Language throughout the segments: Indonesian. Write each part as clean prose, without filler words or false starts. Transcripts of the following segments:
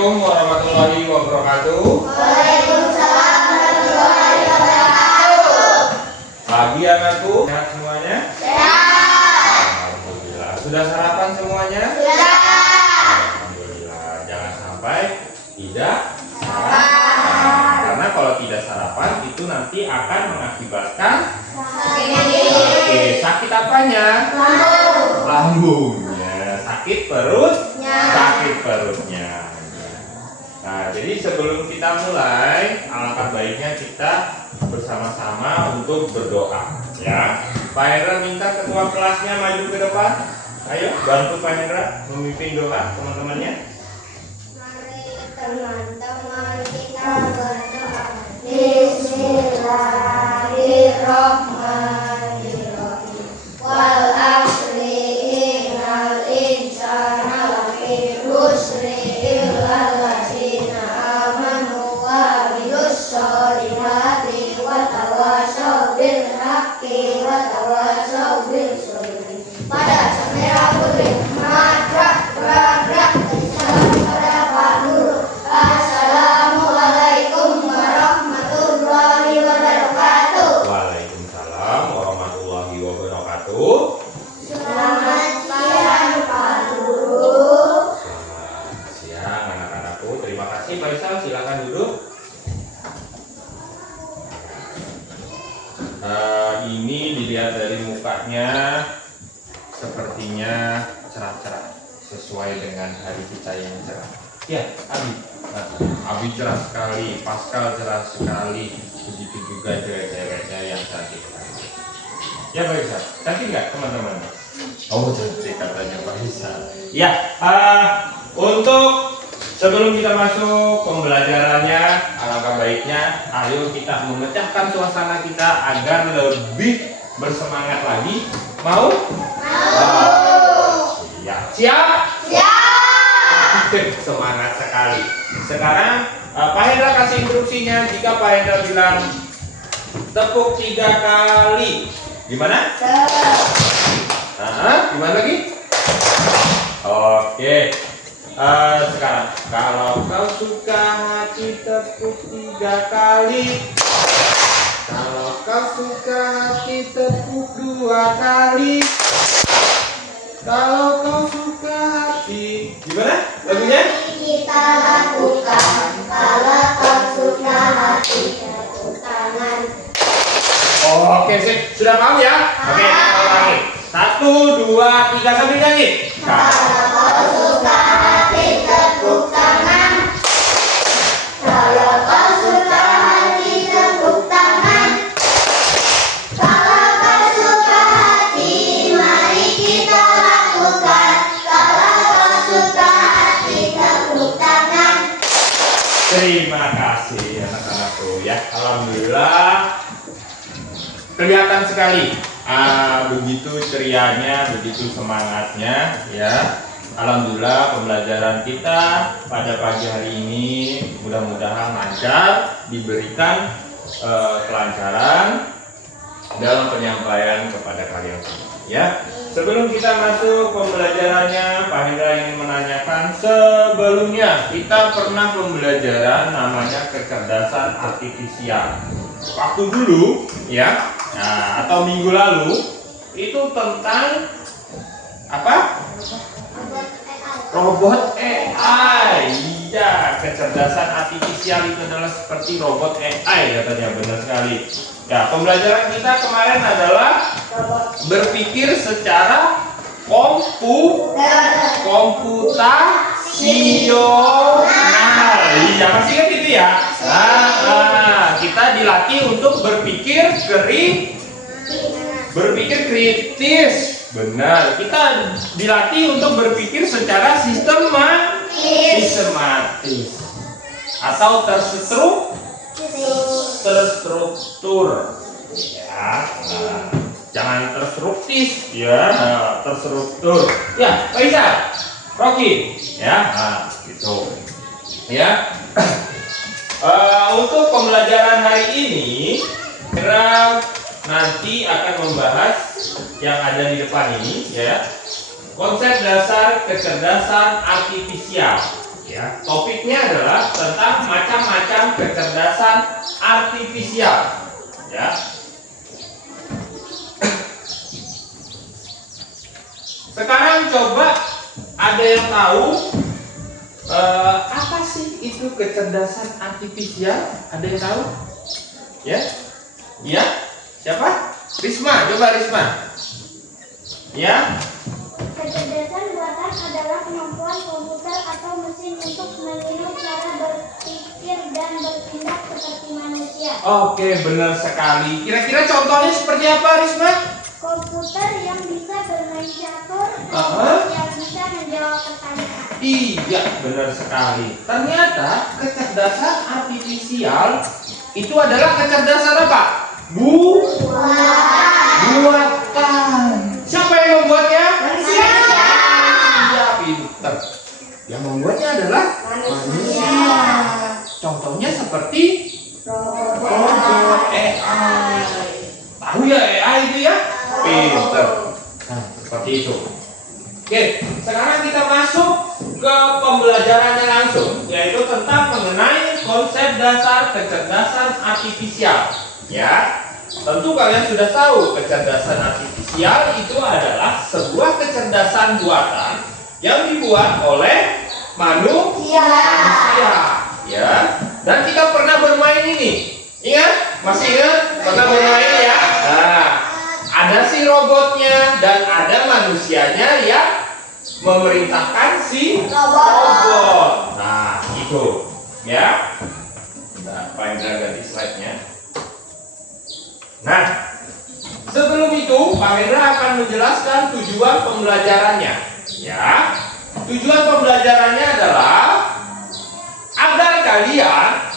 Assalamualaikum warahmatullahi wabarakatuh. Waalaikumsalam warahmatullahi wabarakatuh. Pagi anakku, sehat semuanya? Sehat. Alhamdulillah. Sudah sarapan semuanya? Sudah. Alhamdulillah. Jangan sampai tidak sarapan. Karena kalau tidak sarapan itu nanti akan mengakibatkan sakit apanya? Lambungnya. Sakit perutnya. Nah, jadi sebelum kita mulai, alangkah baiknya kita bersama-sama untuk berdoa, ya. Pak Hendra minta ketua kelasnya maju ke depan. Ayo, bantu Pak Hendra memimpin doa teman-temannya. Mari teman-teman kita berdoa. Bismillahirrahmanirrahim. Wal asri innal insana lafi khusri illa allazina amanu wa amilus solihati wa tawasaw bil haqqi wa tawasaw bil sabri. Pada Samira Putri Madrak salam pada Pak Nurul. Assalamualaikum warahmatullahi wabarakatuh. Waalaikumsalam warahmatullahi wabarakatuh. Selamat siang Pak Guru. Selamat siang anak-anakku. Terima kasih Pak Isal, silakan duduk. Ini dilihat dari mukanya sepertinya cerah-cerah sesuai dengan hari kita yang cerah. Ya, Abi cerah sekali, Pascal cerah sekali, begitu juga cewek-ceweknya yang cantik. Ya Pak Isa, cantik nggak teman-teman? Oh cantik katanya Pak Isa. Ya, untuk sebelum kita masuk pembelajarannya, alangkah baiknya ayo kita memecahkan suasana kita agar lebih bersemangat lagi. Mau? Siap? Semangat sekali. Sekarang Pak Hendra kasih instruksinya. Jika Pak Hendra bilang tepuk 3 kali, gimana? Gimana lagi? Oke. Sekarang kalau kau suka hati tepuk 3 kali. Kalau kau suka hati tepuk 2 kali. Kalau kau suka hati, gimana lagunya? Kita lakukan. Kalau kau suka hati tepuk tangan. Oke, sip. Sudah paham ya? Oke, kita ulangi. 1, 2, 3 sambil nyanyi. Kalau kau suka hati tepuk tangan. Kalau kau suka hati tepuk tangan. Kalau kau suka hati, mari kita lakukan. Kalau kau suka hati tepuk tangan. Terima kasih anak-anakku ya. Alhamdulillah kelihatan sekali begitu cerianya, begitu semangatnya ya. Alhamdulillah pembelajaran kita pada pagi hari ini mudah-mudahan lancar, diberikan kelancaran dalam penyampaian kepada kalian semua ya. Sebelum kita masuk pembelajarannya, Pak Hendra ingin menanyakan, sebelumnya kita pernah pembelajaran namanya kecerdasan artifisial. Waktu dulu ya, atau minggu lalu itu tentang apa? Robot AI. Iya, kecerdasan artifisial itu adalah seperti robot AI katanya, benar sekali. Ya, pembelajaran kita kemarin adalah berpikir secara komputasional. Iya, masih ingat itu ya? Kita dilatih untuk berpikir kritis. Benar, kita dilatih untuk berpikir secara sistematis atau terstruktur. Ya, jangan terstruktif ya, terstruktur. Ya, Pak Isa, Rocky, ya, gitu. Ya. Untuk pembelajaran hari ini, kira nanti akan membahas yang ada di depan ini ya, konsep dasar kecerdasan artifisial Ya, topiknya adalah tentang macam-macam kecerdasan artifisial. Ya. Sekarang coba ada yang tahu apa sih itu kecerdasan artifisial? Ada yang tahu? Ya? Iya? Siapa? Risma, coba Risma. Ya? Kecerdasan buatan adalah kemampuan komputer atau mesin untuk meniru cara berpikir dan bertindak seperti manusia. Oke, benar sekali. Kira-kira contohnya seperti apa, Risma? Komputer yang bisa bermain catur, Aha. yang bisa menjawab pertanyaan. Iya, benar sekali. Ternyata kecerdasan artifisial itu adalah kecerdasan apa? Buatan. Siapa yang membuatnya? Manusia. Iya, pintar. Yang membuatnya adalah manusia. Contohnya seperti robot AI. Tahu ya AI itu ya? Pintar. Nah, seperti itu. Oke, sekarang kita masuk ke pembelajarannya langsung, yaitu tentang mengenai konsep dasar kecerdasan artifisial. Ya, tentu kalian sudah tahu kecerdasan artifisial itu adalah sebuah kecerdasan buatan yang dibuat oleh manusia. Ya, dan kita pernah bermain ini. Ingat? Masih ingat? Pernah bermain ya? Nah, ada si robotnya dan ada manusianya yang memerintahkan si robot. Nah, itu ya. Nah, Pak Indra ganti slide-nya. Nah, sebelum itu Pak Indra akan menjelaskan tujuan pembelajarannya. Ya, tujuan pembelajarannya adalah agar kalian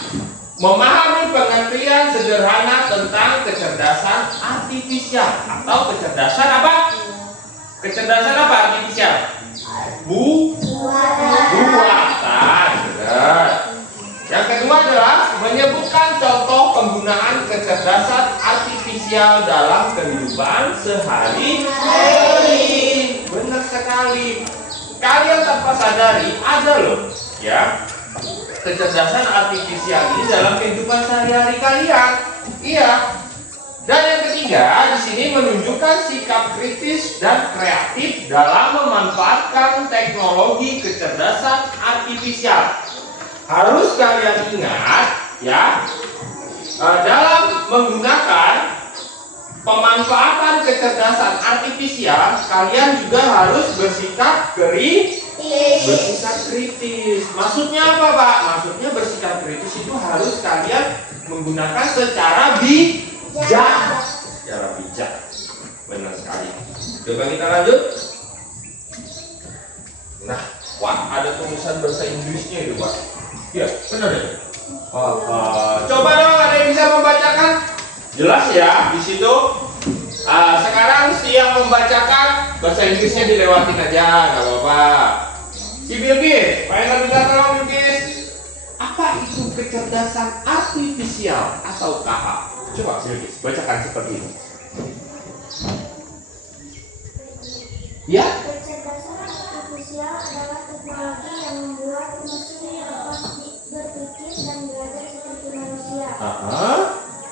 memahami pengertian sederhana tentang kecerdasan artifisial atau kecerdasan apa? Kecerdasan apa artifisial? Buatan. Benar. Yang kedua adalah menyebutkan contoh penggunaan kecerdasan artifisial dalam kehidupan sehari-hari. Benar sekali. Kalian tanpa sadari ada loh, ya, kecerdasan artifisial ini dalam kehidupan sehari-hari kalian. Iya. Dan yang ketiga, di sini menunjukkan sikap kritis dan kreatif dalam memanfaatkan teknologi kecerdasan artifisial. Harus kalian ingat, ya, dalam menggunakan pemanfaatan kecerdasan artifisial, kalian juga harus bersikap kritis. Maksudnya apa, Pak? Maksudnya bersikap kritis itu harus kalian menggunakan secara bijak. Benar sekali. Coba kita lanjut. Nah, wah, ada tulisan bahasa Inggrisnya itu, Pak. Ya, benar ya. Coba dong, ada yang bisa membacakan? Jelas ya di situ. Sekarang si yang membacakan bahasa Inggrisnya dilewatin aja, nggak apa-apa. Si Bilkis, pengen minta tolong Bilkis. Apa itu kecerdasan artifisial atau KA? Coba Bilkis, bacakan seperti ini. Ya? Kecerdasan artifisial adalah teknologi yang membuat mesin dapat berpikir dan belajar seperti manusia.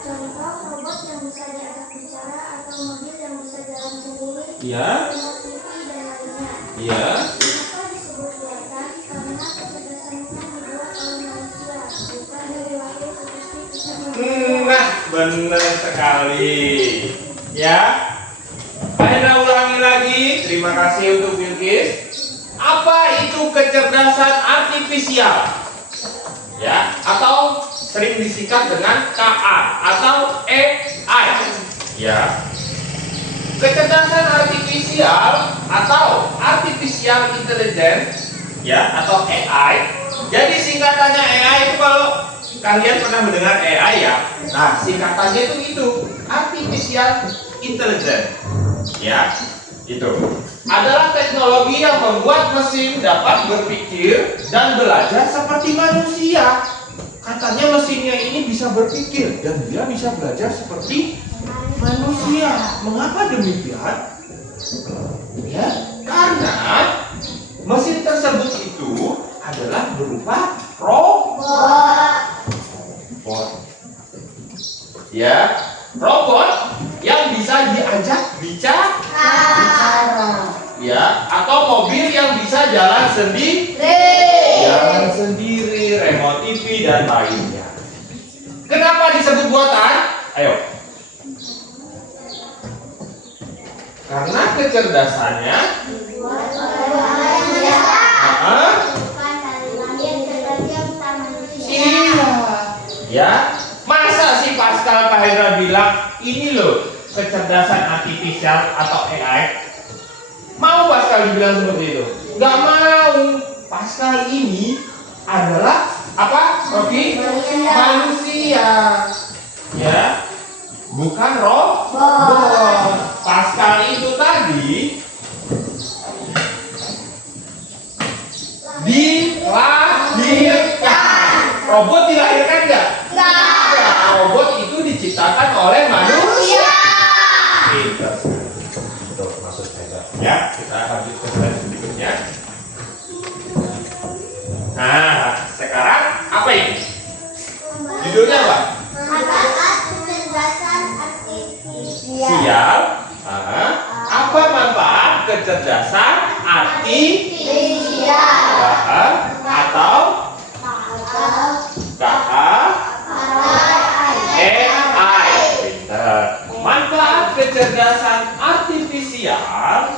Contoh robot yang bisa diajak bicara atau mobil yang bisa jalan sendiri, Iya. remote TV dan lainnya. Iya. Kenapa disebut buatan? Karena kecerdasannya dibuat oleh manusia, bukan dari lahir seperti kita manusia. Nah, benar sekali. Ya. Saya ulangi lagi. Terima kasih untuk Bilkis. Apa itu kecerdasan artifisial? Ya, atau sering disingkat dengan KA atau AI. Ya. Kecerdasan artifisial atau artificial intelligence, ya, atau AI. Jadi singkatannya AI itu, kalau kalian pernah mendengar AI ya. Nah, singkatannya itu artificial intelligence. Ya, itu adalah teknologi yang membuat mesin dapat berpikir dan belajar seperti manusia. Katanya mesinnya ini bisa berpikir dan dia bisa belajar seperti manusia. Mengapa demikian? Ya, karena mesin tersebut itu adalah berupa jalan sendiri. Jalan sendiri, remote TV dan lainnya. Kenapa disebut buatan? Ayo. Karena kecerdasannya iya. Ya. Masa sih Pascal Pak Hendra bilang ini loh kecerdasan artifisial atau AI? Mau Pascal dibilang seperti itu? Gak mau. Pascal ini adalah apa? Rocky? Manusia. Ya. Bukan robot. Pascal itu tadi dilahirkan. Robot dilahirkan nggak? Nggak. Robot itu diciptakan oleh manusia. Pintar. Betul, maksud saya. Ya, kita lanjut ke slide berikutnya. Nah, sekarang apa ini? Judulnya apa? Manfaat kecerdasan artifisial. Sial. Apa manfaat kecerdasan artifisial? Atau AI. Pintar. Manfaat kecerdasan artifisial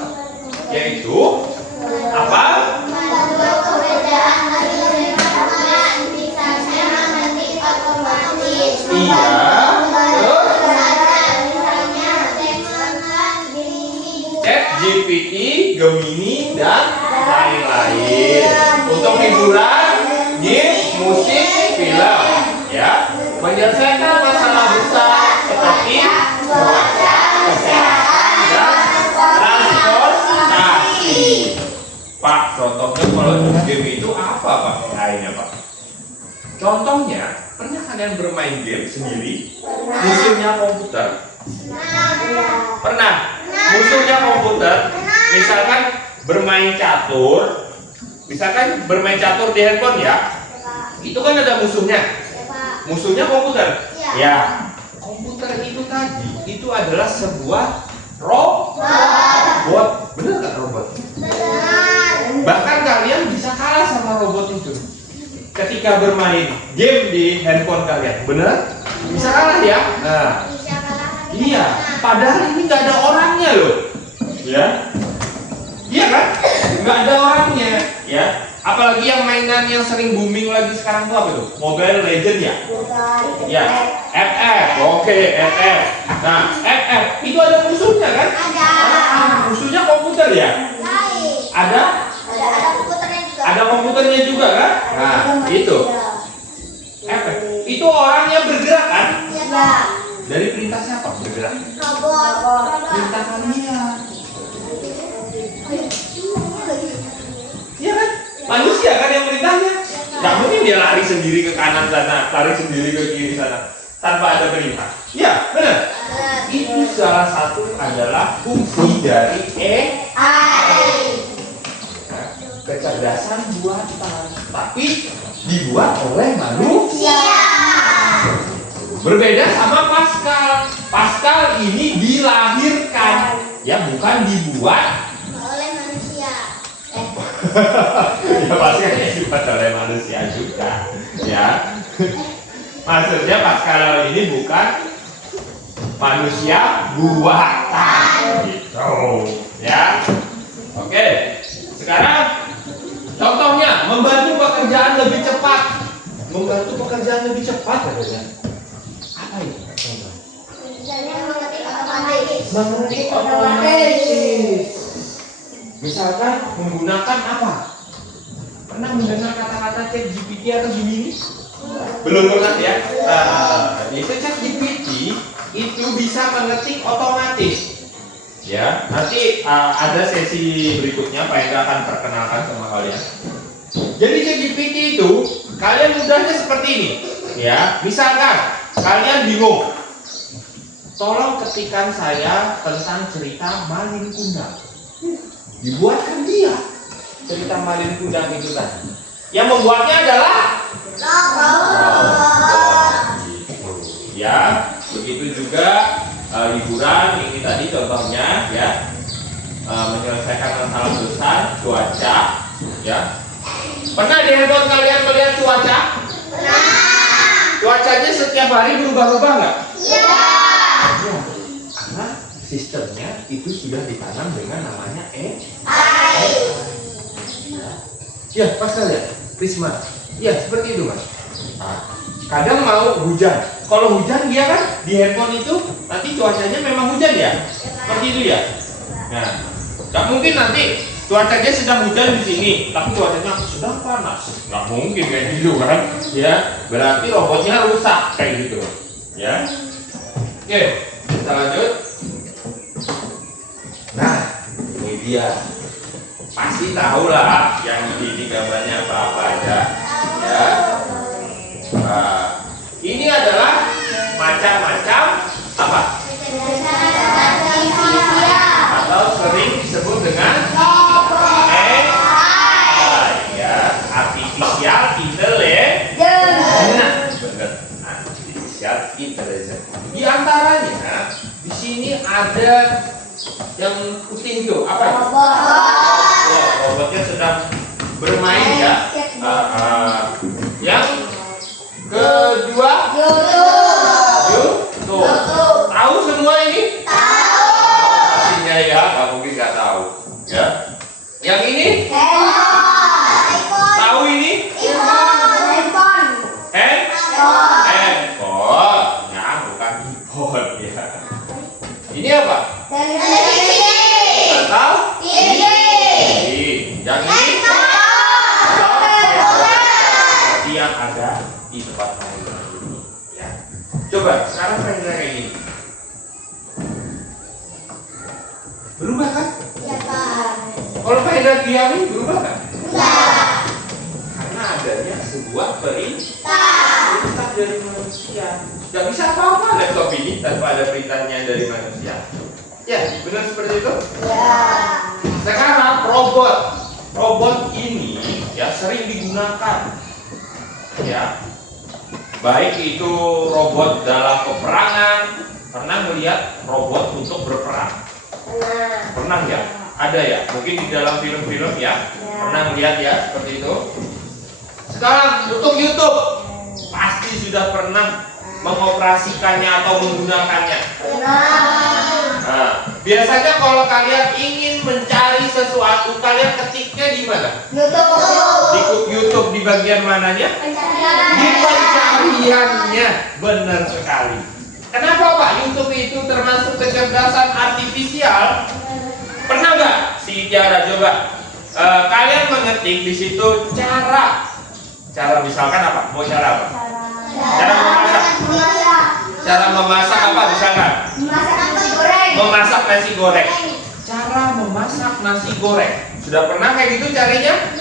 yaitu apa? Membantu pekerjaan lebih cepat, misalnya mengetik otomatis. Iya. Terus ChatGPT, Gemini dan lain-lain. Untuk hiburan, game, musik, film, ya, menyelesaikan masalah besar seperti cuaca, kesehatan, dan transportasi. Pak, contohnya kalau game itu apa Pak AI-nya Pak? Contohnya, pernah kalian bermain game sendiri? Musuhnya komputer? Pernah? Musuhnya komputer? Misalkan bermain catur, di handphone ya, itu kan ada musuhnya. Musuhnya komputer. Ya, komputer itu tadi itu adalah sebuah robot. Benar nggak robot? Bahkan kalian bisa kalah sama robot itu ketika bermain game di handphone kalian. Benar? Bisa kalah ya? Nah, iya. Padahal ini nggak ada orangnya loh. Ya. Iya kan? Nggak ada orangnya, ya. Apalagi yang mainan yang sering booming lagi sekarang tuh apa tuh? Mobile Legend ya? Ya. FF. Oke, FF. Nah, FF itu ada musuhnya kan? Ada. Musuhnya komputer ya? Ada komputernya juga. Ada komputernya juga kan? Nah, itu. FF. Itu orangnya bergerak kan? Iya. Dari perintah siapa bergerak? Robot. Perintah kalian. Iya kan? Manusia kan yang perintahnya. Nggak mungkin dia lari sendiri ke kanan sana, lari sendiri ke kiri sana tanpa ada perintah. Iya, benar. Itu salah satu adalah fungsi dari AI. Kecerdasan buatan, tapi dibuat oleh manusia. Berbeda sama Pascal. Pascal ini dilahirkan, ya bukan dibuat Oleh manusia. Ya Pascal dibuat oleh manusia juga, ya. Maksudnya Pascal ini bukan manusia buatan, gitu, ya. Oke, sekarang contohnya membantu pekerjaan lebih cepat. Membantu pekerjaan lebih cepat katanya. Apa ini? Misalnya mengetik otomatis. Mengetik otomatis. Misalkan menggunakan apa? Pernah mendengar kata-kata ChatGPT atau Gemini? Belum pernah ya? Itu ChatGPT itu bisa mengetik otomatis. Ya, nanti ada sesi berikutnya Pak Hendra akan perkenalkan sama kalian. Jadi ChatGPT itu kalian mudahnya seperti ini, ya. Misalkan kalian bingung, tolong ketikan saya tentang cerita Malin Kundang. Dibuatkan dia cerita Malin Kundang itu tadi. Yang membuatnya adalah ya, begitu juga liburan ini tadi contohnya ya, menyelesaikan masalah besar cuaca Ya. Pernah di handphone kalian melihat cuaca? Pernah. Cuacanya setiap hari berubah-ubah nggak? Iya. Ya. Karena sistemnya itu sudah ditanam dengan namanya AI. Ya, Pascal ya, Prisma. Ya, seperti itu, Mas. Nah, kadang mau hujan. Kalau hujan dia kan di handphone itu nanti cuacanya memang hujan ya. Seperti itu ya. Nah, nggak mungkin nanti cuacanya sedang hujan di sini, tapi cuacanya sedang panas. Nggak mungkin kayak gitu kan? Ya, berarti robotnya rusak kayak gitu. Ya. Oke, kita lanjut. Nah, ini dia. Pasti tahu lah yang ini gambarnya apa aja. Ya. Nah, ini adalah macam-macam apa? Atau sering disebut dengan AI, ya, artificial intelligence. Benar, artificial intelligence. Di antaranya di sini ada yang putih itu apa? Ya, robotnya sedang bermain ya. Yang kedua, YouTube. Tahu semua ini? Pastinya ya, nggak mungkin nggak tahu. Ya. Yang ini? Tahu ini? Handphone. Ya, bukan keyboard ya. Ini apa? Atau? Yang ini? Yang ada di tempat kamu ini. Ya. Coba sekarang saya kayak gini. Berubah kan? Kalau faedah diami berubah kan? Karena adanya sebuah perintah dari manusia. Gak bisa apa-apa laptop ini tanpa ada perintahnya dari manusia. Ya, benar seperti itu? Sekarang robot ini ya sering digunakan. Ya, baik itu robot dalam peperangan. Pernah melihat robot untuk berperang? Pernah ya? Ada ya? Mungkin di dalam film-film ya? Pernah melihat ya seperti itu? Sekarang untuk YouTube pasti sudah pernah mengoperasikannya atau menggunakannya. Nah, biasanya kalau kalian ingin mencari sesuatu, kalian ketiknya di mana? Di YouTube di bagian mananya? Di pencariannya. Benar sekali. Kenapa Pak? YouTube itu termasuk kecerdasan artifisial. Pernah nggak si Tiara coba? Kalian mengetik di situ cara misalkan apa? Mau cara apa? Cara memasak. Cara memasak apa misalkan? Memasak nasi goreng. Cara memasak nasi goreng. Sudah pernah kayak gitu carinya?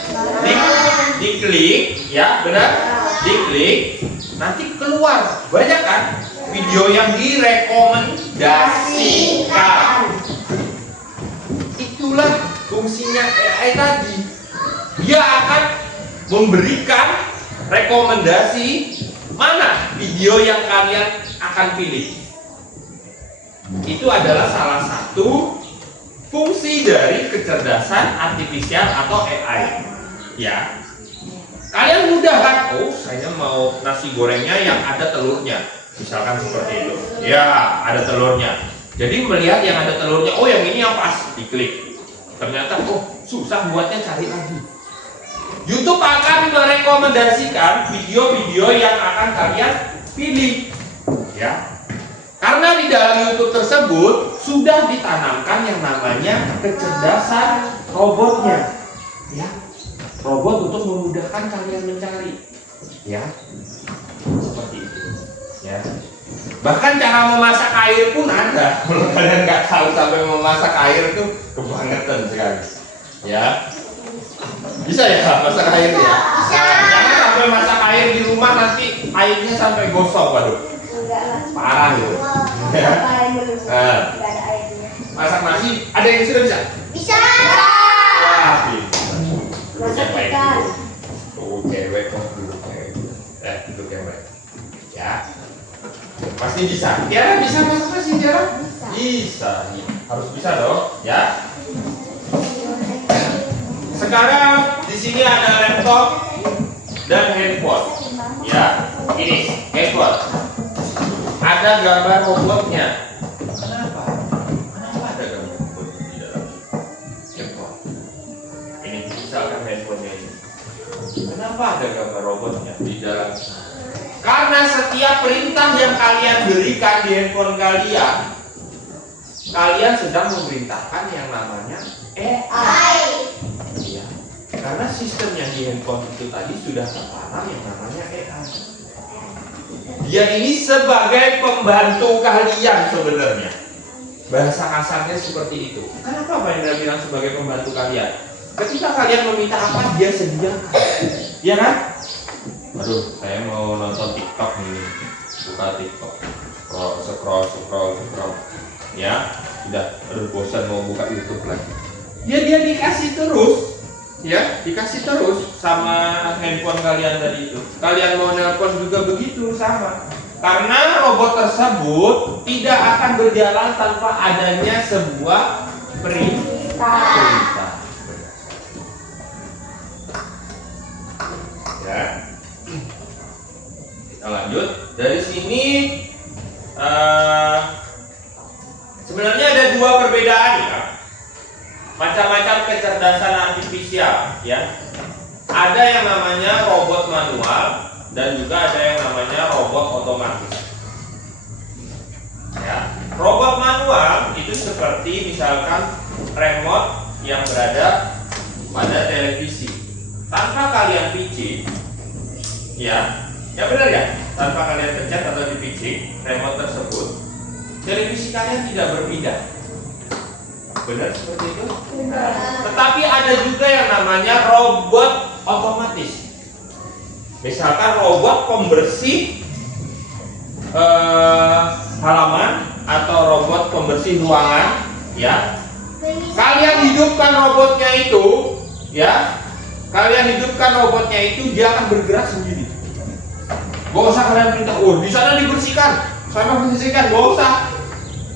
Diklik, ya benar? Diklik, nanti keluar banyak kan video yang direkomendasikan. Itulah fungsinya AI tadi. Dia akan memberikan rekomendasi mana video yang kalian akan pilih. Itu adalah salah satu fungsi dari kecerdasan artifisial atau AI. Ya, kalian mudah kan? Oh, saya mau nasi gorengnya yang ada telurnya, misalkan seperti itu. Ya, ada telurnya. Jadi melihat yang ada telurnya, oh yang ini yang pas, diklik. Ternyata, oh susah buatnya, cari lagi. YouTube akan merekomendasikan video-video yang akan kalian pilih, ya. Karena di dalam YouTube tersebut sudah ditanamkan yang namanya kecerdasan robotnya, ya. Robot untuk memudahkan kalian mencari, ya. Seperti itu, ya. Bahkan cara memasak air pun ada. Kalau kalian nggak tahu sampai memasak air itu kebangetan sekali, ya. Bisa ya masak air ya? Jangan sampai masak air di rumah nanti airnya sampai gosong, waduh. Parah gitu. Masak nasi, ada yang sudah bisa? Bisa. Wah, bisa. Baik. Tuh cewek kok duduk kayak gitu. Duduk yang baik. Ya. Pasti bisa. Tiara bisa masak nasi, Tiara? Bisa. Harus bisa dong, ya. Sekarang di di sini ada laptop dan handphone. Ya, ini handphone. Ada gambar robotnya. Kenapa? Kenapa ada gambar robotnya di dalam handphone? Ini misalkan handphonenya ini. Kenapa ada gambar robotnya di dalam? Karena setiap perintah yang kalian berikan di handphone kalian, kalian sedang memerintahkan yang namanya AI. Iya. Karena sistem yang di handphone itu tadi sudah tertanam yang namanya AI. Dia ini sebagai pembantu kalian sebenarnya. Bahasa kasarnya seperti itu. Kenapa Pak Indra bilang sebagai pembantu kalian? Ketika kalian meminta apa, dia sediakan. Iya kan? Aduh, saya mau nonton TikTok nih. Buka TikTok. Scroll. Ya, sudah. Aduh, bosan mau buka YouTube lagi. Dia dikasih terus. Ya, dikasih terus sama handphone kalian tadi itu. Kalian mau nelpon juga begitu sama. Karena robot tersebut tidak akan berjalan tanpa adanya sebuah perintah. Ya. Kita lanjut. Dari sini sebenarnya ada dua perbedaan ya. Macam-macam kecerdasan artifisial ya. Ada yang namanya robot manual dan juga ada yang namanya robot otomatis. Ya. Robot manual itu seperti misalkan remote yang berada pada televisi. Tanpa kalian picik, ya benar ya. Tanpa kalian pencet atau dipicik remote tersebut, televisi kalian tidak berpindah. Benar seperti itu? Benar. Tetapi ada juga yang namanya robot otomatis. Misalkan robot pembersih halaman atau robot pembersih ruangan, ya. Kalian hidupkan robotnya itu, ya. Kalian hidupkan robotnya itu, dia akan bergerak sendiri. Gak usah kalian perintah, di sana dibersihkan, sana bersihkan, gak usah.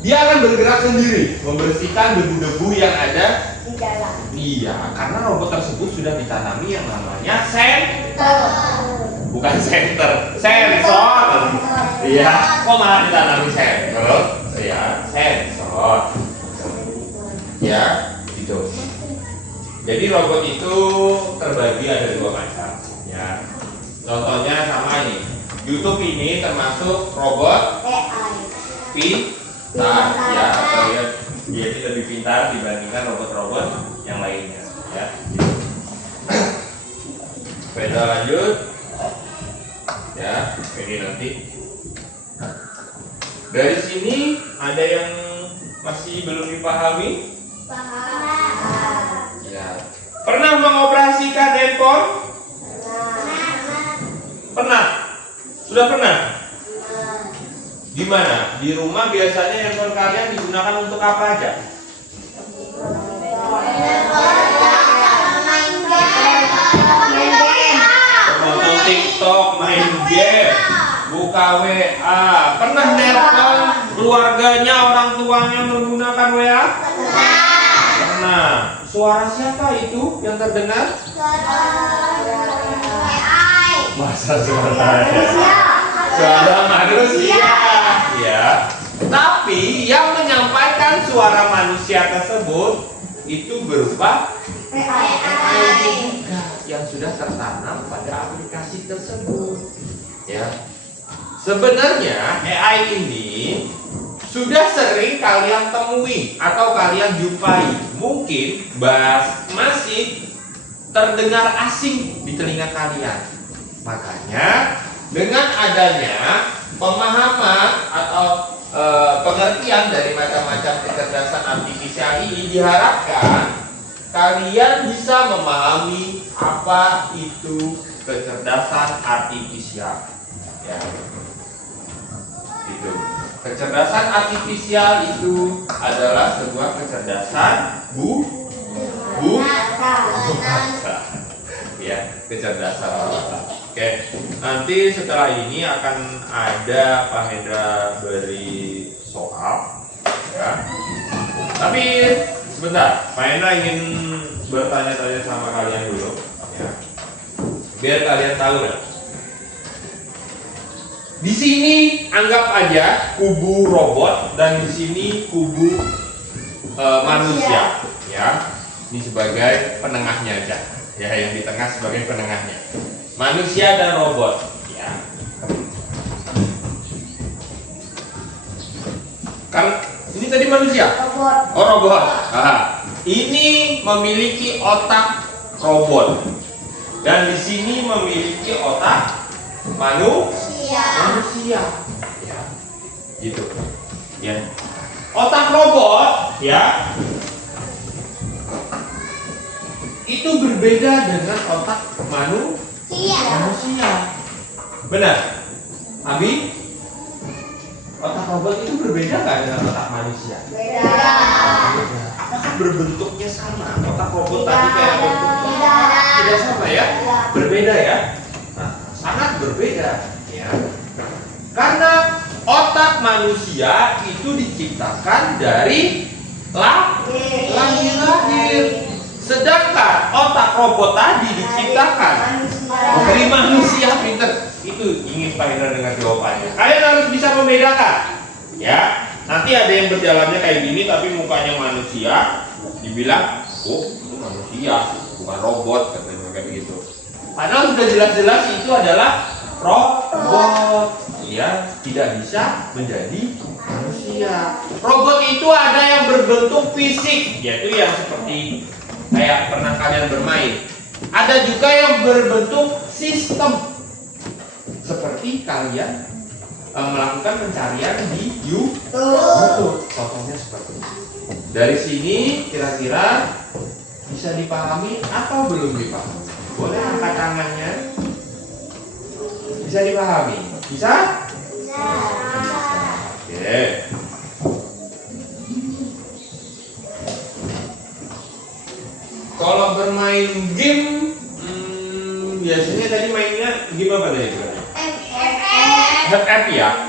Dia akan bergerak sendiri, membersihkan debu-debu yang ada di dalam. Iya, karena robot tersebut sudah ditanami yang namanya bukan sensor. Iya, kok malah ditanami sensor? Iya, sensor. Ya, gitu. Jadi robot itu terbagi ada dua macam. Ya, contohnya sama ini. YouTube ini termasuk robot pintar, ya, atau dia itu lebih pintar dibandingkan robot-robot yang lainnya. Ya. Kita lanjut. Ya, ini nanti. Dari sini ada yang masih belum dipahami? Ya. Pernah mengoperasikan handphone? Pernah. Sudah pernah? Di mana? Di rumah biasanya handphone kalian digunakan untuk apa aja? Nonton TikTok, main game, buka WA. Pernah nelpon keluarganya, orang tuanya menggunakan WA? Pernah. Suara siapa itu yang terdengar? Masa suaranya? Suara manusia. Ya. Tapi yang menyampaikan suara manusia tersebut itu berupa AI juga yang sudah tertanam pada aplikasi tersebut. Ya. Sebenarnya AI ini sudah sering kalian temui atau kalian jumpai. Mungkin masih terdengar asing di telinga kalian. Makanya dengan adanya pemahaman atau pengertian dari macam-macam kecerdasan artifisial ini diharapkan kalian bisa memahami apa itu kecerdasan artifisial. Ya. Itu. Kecerdasan artifisial itu adalah sebuah kecerdasan buatan. Ya, kecerdasan buatan. Oke, nanti setelah ini akan ada Pak Hendra beri soal, ya. Tapi sebentar, Pak Hendra ingin bertanya-tanya sama kalian dulu. Biar kalian tahu kan. Di sini anggap aja kubu robot dan di sini kubu manusia, ya. Ini sebagai penengahnya aja, ya, yang di tengah sebagai penengahnya. Manusia dan robot, ya. Kan ini tadi manusia. Robot. Oh, robot. Ini memiliki otak robot dan di sini memiliki otak manusia, ya, gitu, ya. Otak robot, ya, itu berbeda dengan otak manusia. Benar, Abi? Otak robot itu berbeda nggak dengan otak manusia? Beda. Apakah berbentuknya sama? Otak robot tadi kayak bentuknya tidak sama ya? Berbeda ya? Nah, sangat berbeda ya. Karena otak manusia itu diciptakan dari lahir. Sedangkan otak robot tadi diciptakan dari manusia. Pinter. Itu ingin Pak Hendra dengar jawabannya. Kalian harus bisa membedakan, ya. Nanti ada yang berjalannya kayak gini tapi mukanya manusia, dibilang, oh itu manusia, bukan robot, katanya kayak begitu. Padahal sudah jelas-jelas itu adalah robot, ya, tidak bisa menjadi manusia. Robot itu ada yang berbentuk fisik, yaitu yang seperti kayak pernah kalian bermain. Ada juga yang berbentuk sistem, seperti kalian melakukan pencarian di YouTube. Contohnya seperti ini. Dari sini kira-kira bisa dipahami atau belum dipahami? Boleh angkat tangannya. Bisa dipahami? Bisa? Bisa. Oke. Kalau bermain game, biasanya tadi mainnya game apa tadi? FF ya?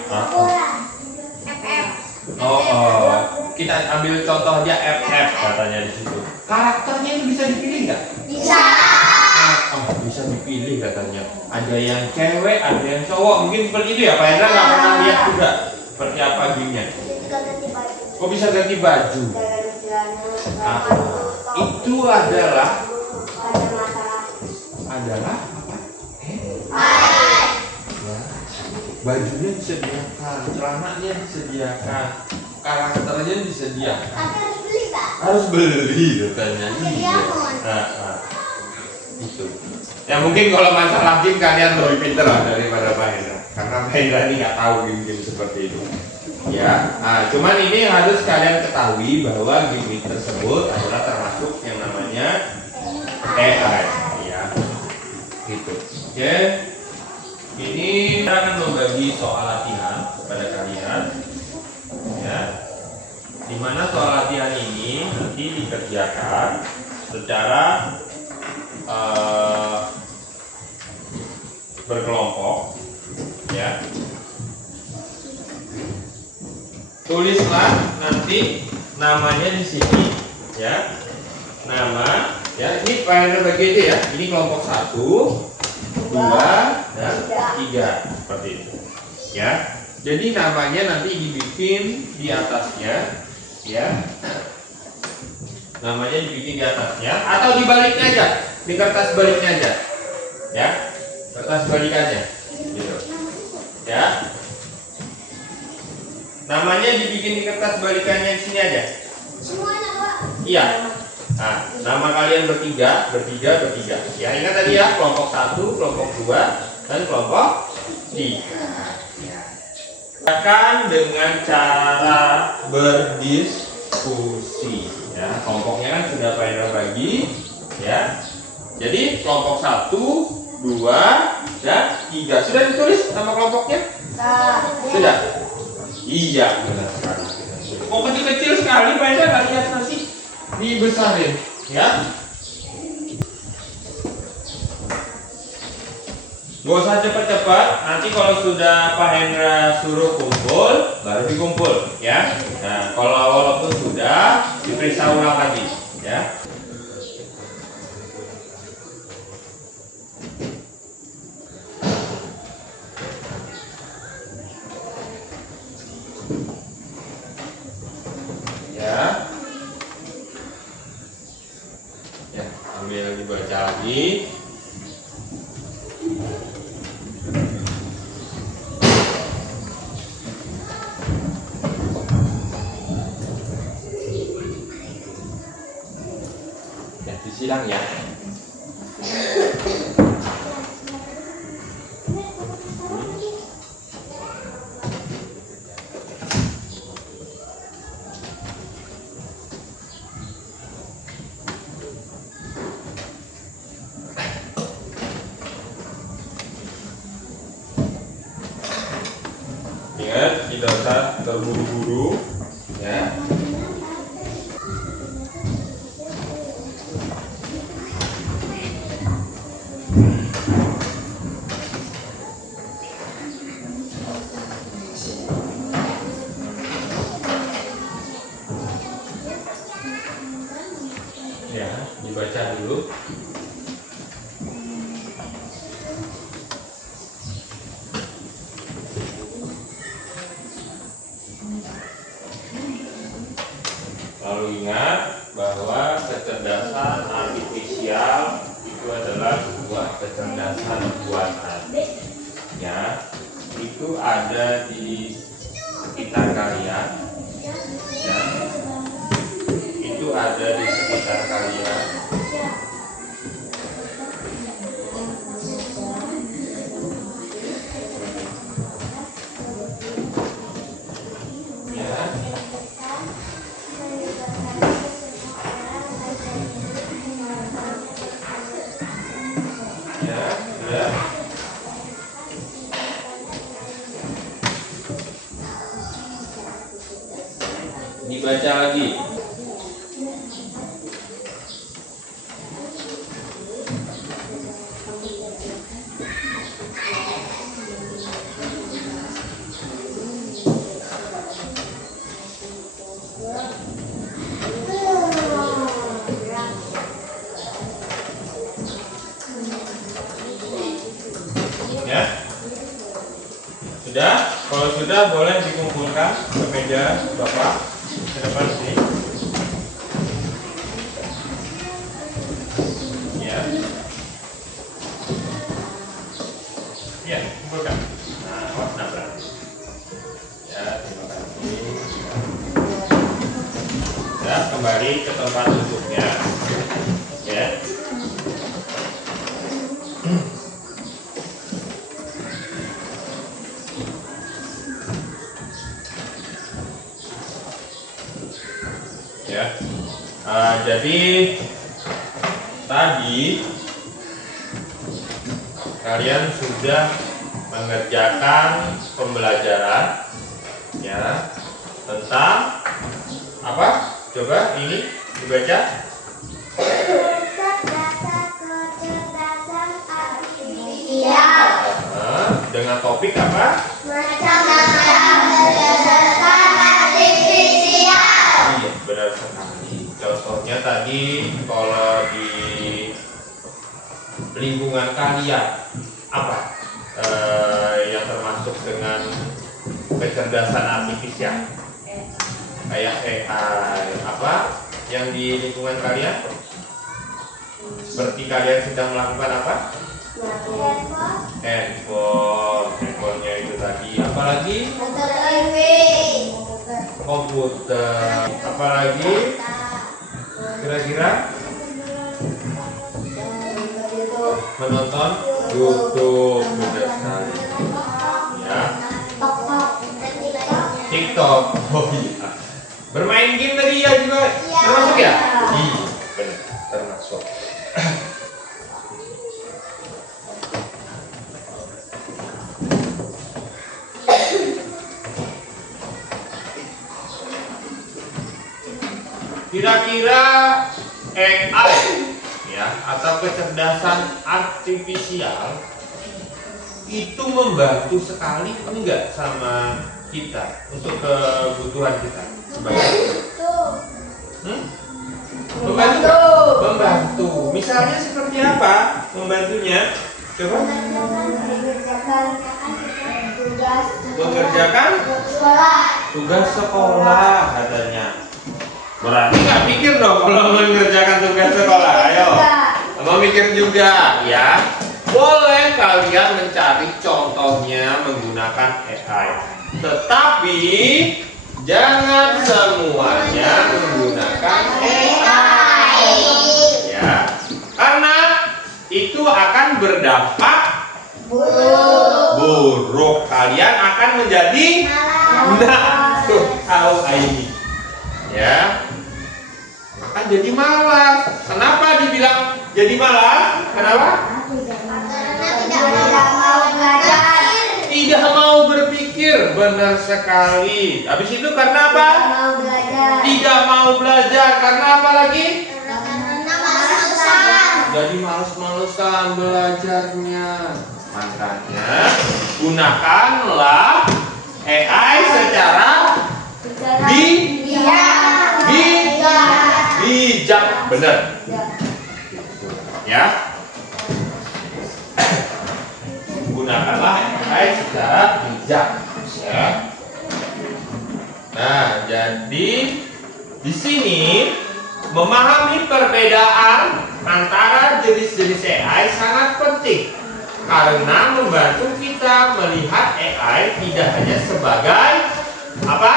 Kita ambil contoh aja FF katanya di situ. Karakternya itu bisa dipilih nggak? Bisa. Bisa dipilih katanya. Ada yang cewek, ada yang cowok. Mungkin seperti itu ya, Pak Hendra nggak pernah lihat juga seperti apa gamenya. Kok bisa ganti baju? Itu adalah apa? Bajunya disediakan, celananya disediakan, karakternya disediakan. Tapi harus beli, Kak. Harus beli katanya. Iya. Itu. Ya mungkin kalau masalah game kalian lebih pintar lah daripada Pak Hendra, karena Pak Hendra ini nggak tahu game-game seperti itu. Ya, cuman ini harus kalian ketahui bahwa game tersebut adalah termasuk yang namanya AI, ya. Gitu. Oke. Ini kita akan membagi soal latihan kepada kalian, ya. Dimana soal latihan ini nanti dikerjakan secara berkelompok, ya. Tulislah nanti namanya di sini, ya. Nama, ya. Ini Pak Hendra bagi itu ya. Ini kelompok 1, 2, dan 3 seperti itu, ya. Jadi namanya nanti dibikin di atasnya, ya. Namanya dibikin di atasnya atau dibaliknya aja, di kertas baliknya aja, ya. Kertas balikannya, gitu, ya. Namanya dibikin di kertas balikannya di sini aja. Semuanya, Pak. Iya. Nah, nama kalian bertiga. Ya, ingat tadi ya, kelompok 1, kelompok 2, dan kelompok 3. Ya. Akan dengan cara berdiskusi. Ya, kelompoknya kan sudah Pak Hendra bagi, ya. Jadi kelompok 1, 2, dan 3 sudah ditulis nama kelompoknya? Sudah. Iya, benar sekali. Kok kecil sekali, Pak Hendra nggak lihat nanti dibesarin, ya. Gak usah cepat-cepat. Nanti kalau sudah Pak Hendra suruh kumpul, baru dikumpul, ya. Nah, kalau walaupun sudah diperiksa ulang lagi, ya. Sambil dibaca lagi. Ya, disilang ya. Ingat, tidak usah terburu-buru ya. Ya, dibaca dulu. Lalu ingat bahwa kecerdasan artifisial itu adalah sebuah kecerdasan buatan. Ya, itu ada di sekitar kalian. Ya, itu ada di sekitar kalian. Ya. Ya, ya. Dibaca lagi. Ya. Sudah? Kalau sudah boleh dikumpulkan ke meja Bapak ke depan sini. Ya. Ya, kumpulkan. Nah, warna berarti. Ya, terima kasih. Ya, kembali ke tempat duduknya. Ya. Ya, jadi tadi kalian sudah mengerjakan pembelajaran ya tentang apa? Coba ini dibaca. Kecerdasan artifisial. Dengan topik apa? Iya, benar sekali. Contohnya tadi kalau di lingkungan kalian apa yang termasuk dengan kecerdasan artifisial? Kayak AI apa yang di lingkungan kalian? Seperti kalian sedang melakukan apa? Handphonenya itu tadi. Apalagi? Komputer. Apalagi? Kira-kira? Menonton YouTube. Benar sekali. Ya. TikTok. Oh iya. Bermain game tadi ya juga termasuk ya? Iya, benar, termasuk. Kira-kira AI ya atau kecerdasan artifisial itu membantu sekali enggak sama kita untuk kebutuhan kita sebagai membantu. Misalnya seperti apa membantunya? Coba. Mengerjakan tugas sekolah katanya. Berarti nggak pikir dong kalau mengerjakan tugas sekolah. Ayo. Mau mikir juga ya. Boleh kalian mencari contohnya menggunakan AI. Tetapi jangan semuanya menggunakan AI. Ya. Karena itu akan berdampak buruk. Kalian akan menjadi tuh tahu ini. Ya. Akan jadi malas. Kenapa dibilang jadi malas? Kenapa? Tidak mau berpikir. Benar sekali. Habis itu karena apa? Tidak mau belajar. Karena apa lagi? Jadi males-malesan belajarnya. Makanya gunakanlah AI secara bijak. Benar. Ya. Gunakanlah AI secara bijak. Ya. Nah, jadi di sini memahami perbedaan antara jenis-jenis AI sangat penting karena membantu kita melihat AI tidak hanya sebagai apa?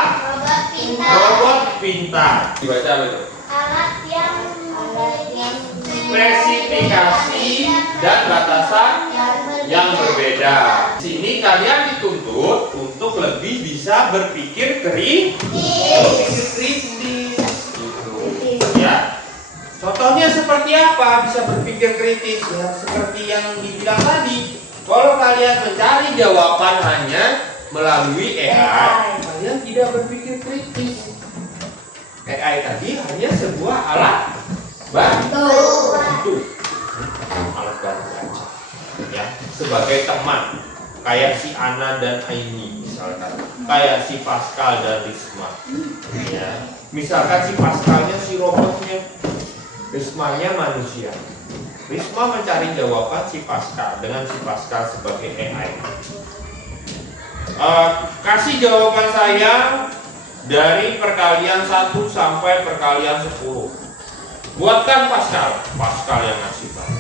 Robot pintar. Dibaca apa itu? Alat yang memiliki Spesifikasi dan batasan yang berbeda. Di sini kalian dituntut untuk lebih bisa berpikir kritis. Gitu. Ya. Contohnya seperti apa bisa berpikir kritis? Ya, seperti yang dibilang tadi. Kalau kalian mencari jawaban hanya melalui AI, kalian tidak berpikir kritis. AI tadi hanya sebuah alat bantu. Alat bantu aja. Ya, sebagai teman. Kayak si Ana dan Aini misalkan. Kayak si Pascal dan Risma. Ya. Misalkan si Pascalnya si robotnya, Rismanya manusia. Risma mencari jawaban si Pascal dengan si Pascal sebagai AI. Kasih jawaban saya dari perkalian 1 sampai perkalian 10. Buatkan Pascal yang ngasih tahu.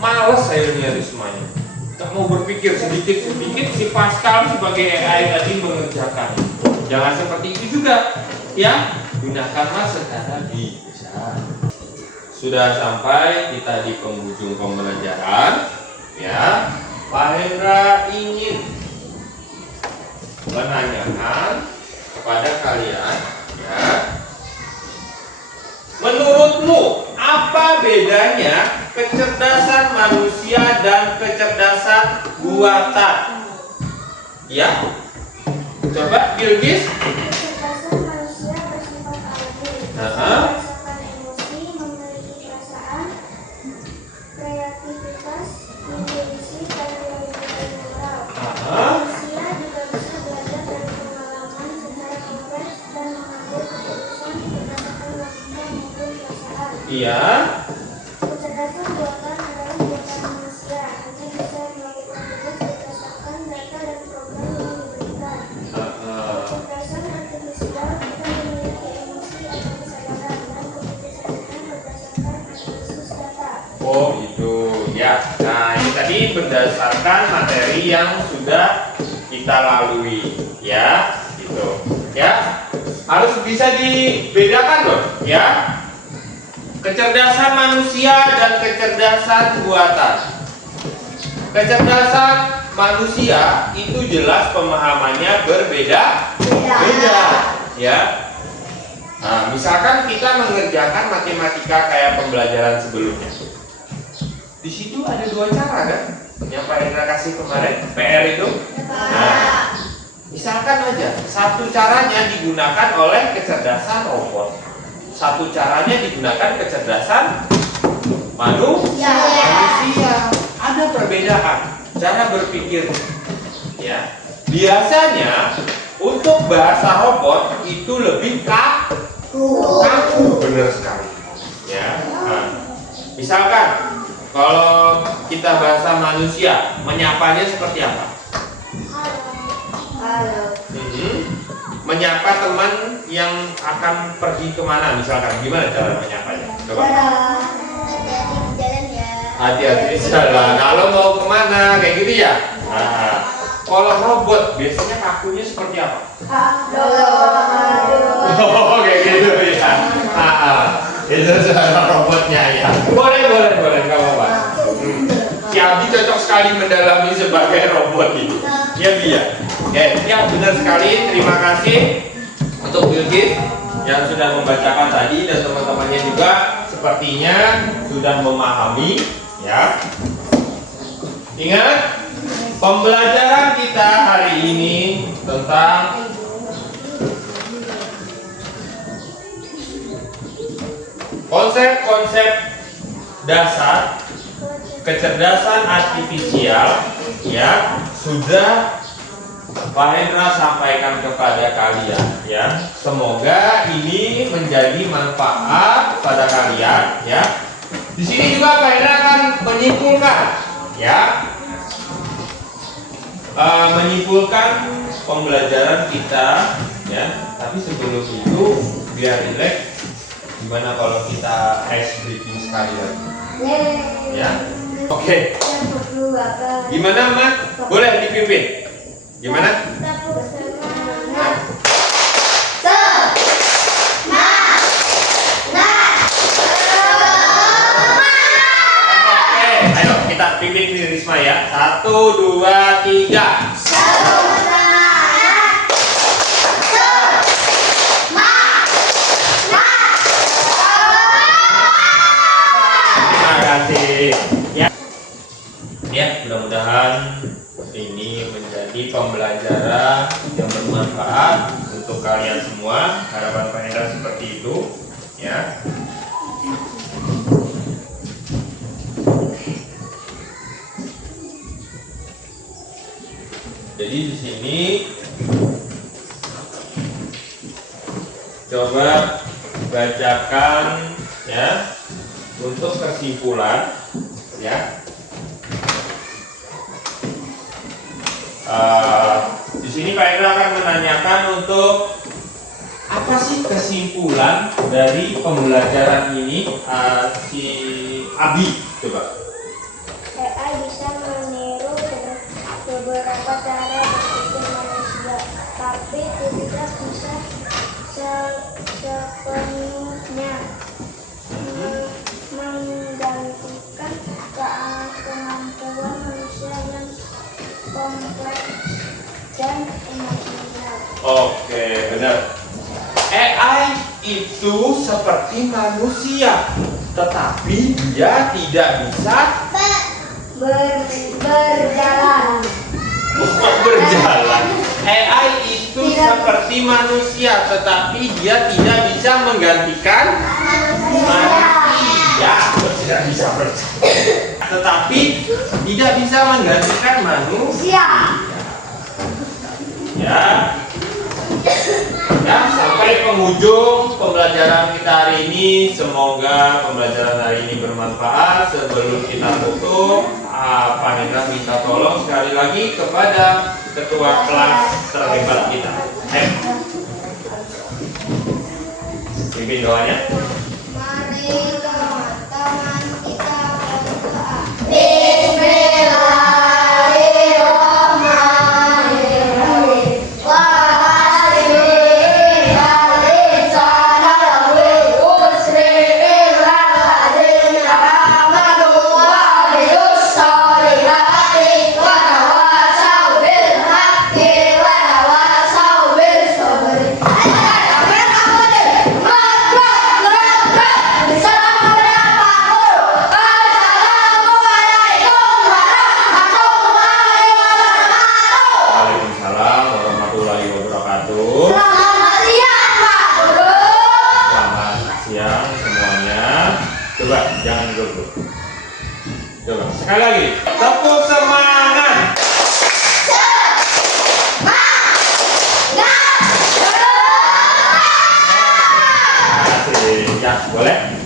Males sayangnya Rismanya. Tak mau berpikir sedikit-sedikit si Pascal sebagai AI tadi mengerjakan. Jangan seperti itu juga. Ya, gunakanlah secara bijak. Sudah sampai kita di penghujung pembelajaran. Ya, Pak Hendra ingin menanyakan kepada kalian, ya, menurutmu apa bedanya kecerdasan manusia dan kecerdasan buatan? Ya, coba Bilqis. kecerdasan manusia bersifat alami, berdasarkan emosi, memiliki perasaan, kreativitas, intuisi, dan nilai-nilai moral. Manusia juga bisa belajar dari pengalaman secara kompleks dan mengambil keputusan berdasarkan logika maupun perasaan. Iya. Kecerdasan buatan adalah buatan manusia, hanya bisa melakukan tugas berdasarkan data dan program yang diberikan. Kecerdasan artifisial kita memiliki emosi atau kesadaran dan keputusannya berdasarkan analisis data. Oh itu ya. Nah ini tadi berdasarkan materi yang sudah kita lalui, ya, gitu. Ya, harus bisa dibedakan loh, ya. Kecerdasan manusia dan kecerdasan buatan. Kecerdasan manusia itu jelas pemahamannya berbeda, ya. Nah, misalkan kita mengerjakan matematika kayak pembelajaran sebelumnya. Di situ ada 2 cara kan? Yang Pak Hendra kasih kemarin PR itu. Nah, misalkan aja satu caranya digunakan oleh kecerdasan robot. Satu caranya digunakan kecerdasan manusia. Ada perbedaan cara berpikir. Ya. Biasanya untuk bahasa robot itu lebih kaku. Benar sekali. Ya. Nah, misalkan kalau kita bahasa manusia, menyapanya seperti apa? Halo. Menyapa teman yang akan pergi kemana misalkan, gimana cara menyapanya? Coba. Hati-hati di jalan ya. Hati-hati jalan. Kalau mau kemana kayak gitu ya. Nah, kalau robot biasanya kakunya seperti apa? Oh, kayak gitu ya. Itu cara robotnya ya. Boleh, nggak apa-apa. Si Abi cocok sekali mendalami sebagai robot ini. Ya Bi ya. Oke, ya benar sekali. Terima kasih untuk Bilkis yang sudah membacakan tadi dan teman-temannya juga sepertinya sudah memahami ya. Ingat, pembelajaran kita hari ini tentang konsep-konsep dasar kecerdasan artifisial ya sudah Pak Hendra sampaikan kepada kalian ya. Semoga ini menjadi manfaat pada kalian ya. Di sini juga Pak Hendra akan menyimpulkan ya. Menyimpulkan pembelajaran kita ya. Tapi sebelum itu biar rileks, gimana kalau kita ice breathing sekali lagi? Ya. Oke. Gimana, Mak? Boleh dipimpin? Gimana? Oke, ayo kita pimpin di Risma ya. 1, 2, 3. Terima kasih. Ya, mudah-mudahan ini menjadi pembelajaran yang bermanfaat untuk kalian semua. Harapan Pak Hendra seperti itu, ya. Jadi di sini coba bacakan ya untuk kesimpulan ya. Di sini Pak Hendra akan menanyakan untuk apa sih kesimpulan dari pembelajaran ini, si Abi coba. AI bisa meniru beberapa cara berpikir manusia, tapi tidak bisa sepenuhnya menggantikan kemampuan manusia yang kompleks dan emosional. Oke, benar. AI itu seperti manusia, tetapi dia tidak bisa berjalan. Berjalan. AI itu seperti manusia, tetapi dia tidak bisa menggantikan manusia. Tidak bisa berjalan, tetapi tidak bisa menggantikan manusia. Ya. Ya, sampai penghujung pembelajaran kita hari ini. Semoga pembelajaran hari ini bermanfaat. Sebelum kita tutup, Pak Hendra minta tolong sekali lagi kepada ketua kelas terhebat kita. Pimpin doanya. Mari teman-teman kita berdoa. Coba jangan dulu. Coba sekali lagi. Tepuk semangat. Asik. Ya, boleh.